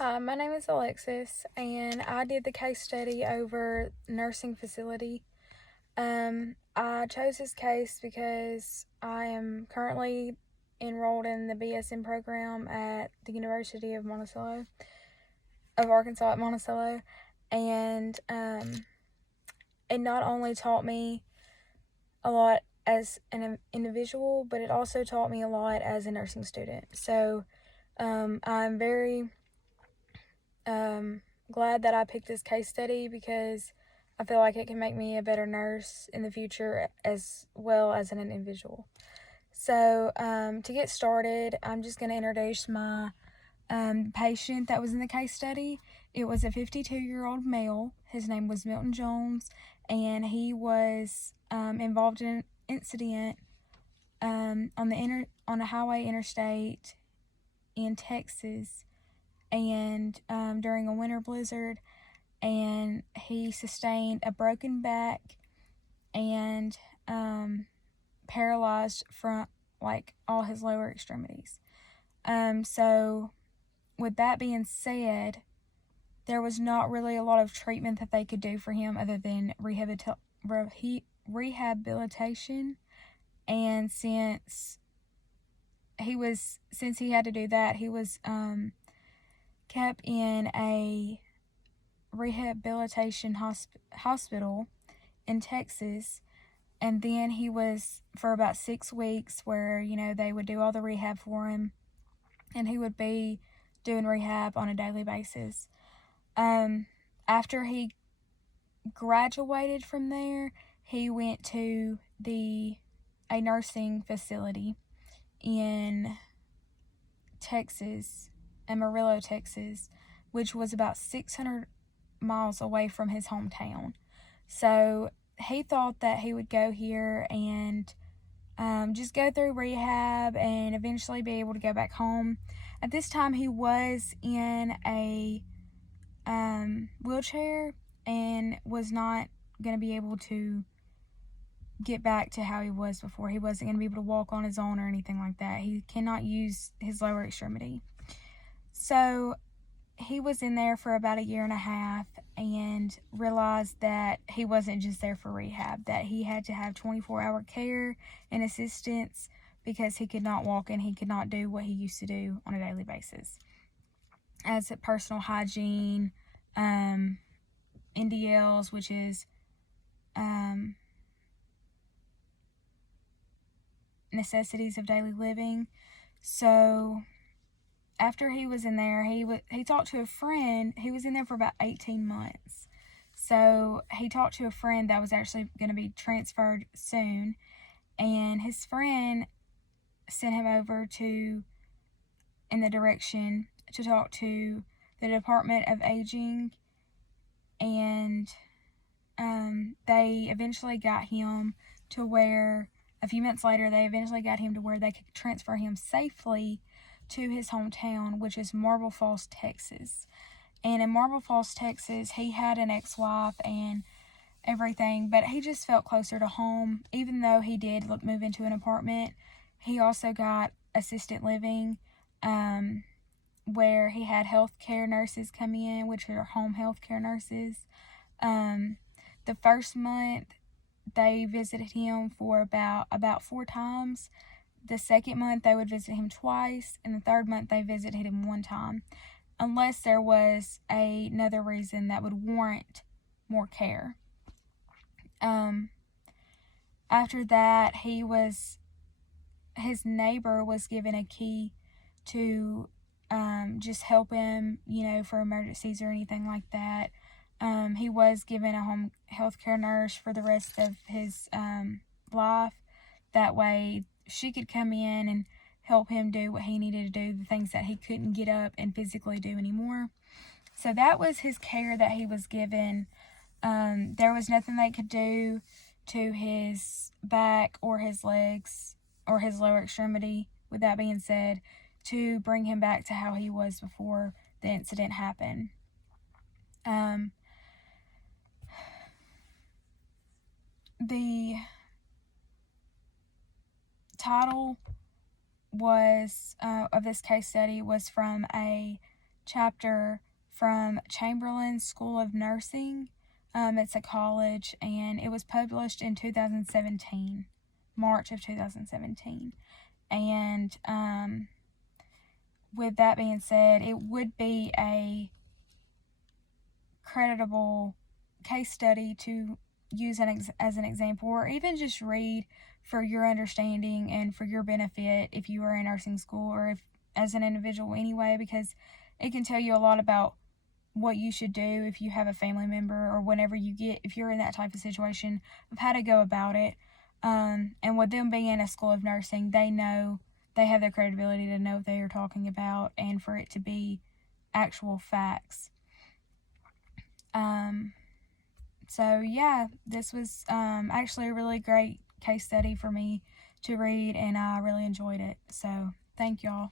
Hi, my name is Alexis, and I did the case study over nursing facility. I chose this case because I am currently enrolled in the BSN program at the University of Arkansas at Monticello, and it not only taught me a lot as an individual, but it also taught me a lot as a nursing student. So I'm very glad that I picked this case study because I feel like it can make me a better nurse in the future as well as an individual. So, to get started, I'm just going to introduce my patient that was in the case study. It was a 52-year-old male. His name was Milton Jones, and he was involved in an incident on a highway interstate in Texas, and during a winter blizzard, and he sustained a broken back and paralyzed from all his lower extremities. So with that being said, there was not really a lot of treatment that they could do for him other than rehabilitation. And since he had to do that, he was kept in a rehabilitation hospital in Texas, and then he was for about 6 weeks where they would do all the rehab for him, and he would be doing rehab on a daily basis. After he graduated from there, he went to a nursing facility in Texas, Amarillo, Texas, which was about 600 miles away from his hometown. So he thought that he would go here and just go through rehab and eventually be able to go back home. At this time, he was in a wheelchair and was not going to be able to get back to how he was before. He wasn't going to be able to walk on his own or anything like that. He cannot use his lower extremity. So he was in there for about 1.5 years and realized that he wasn't just there for rehab, that he had to have 24-hour care and assistance because he could not walk and he could not do what he used to do on a daily basis. As personal hygiene, NDLs, which is necessities of daily living. So after he was in there, he talked to a friend. He was in there for about 18 months. So he talked to a friend that was actually going to be transferred soon, and his friend sent him over in the direction to talk to the Department of Aging, and they eventually got him to where, a few months later, they could transfer him safely to his hometown, which is Marble Falls, Texas. And in Marble Falls, Texas, he had an ex-wife and everything, but he just felt closer to home. Even though he did move into an apartment, he also got assisted living, where he had healthcare nurses come in, which are home healthcare nurses. The first month, they visited him for about 4 times. The second month, they would visit him twice, and the third month, they visited him 1 time, unless there was another reason that would warrant more care. After that, his neighbor was given a key to just help him, for emergencies or anything like that. He was given a home healthcare nurse for the rest of his life. That way, she could come in and help him do what he needed to do, the things that he couldn't get up and physically do anymore. So that was his care that he was given. There was nothing they could do to his back or his legs or his lower extremity, with that being said, to bring him back to how he was before the incident happened. The title of this case study was from a chapter from Chamberlain School of Nursing. It's a college, and it was published in 2017, March of 2017. And with that being said, it would be a creditable case study to use as an example, or even just read for your understanding and for your benefit if you are in nursing school, or if as an individual anyway, because it can tell you a lot about what you should do if you have a family member, or whenever if you're in that type of situation, of how to go about it. And with them being in a school of nursing, they have the credibility to know what they are talking about, and for it to be actual facts. So yeah, this was actually a really great case study for me to read, and I really enjoyed it. So thank y'all.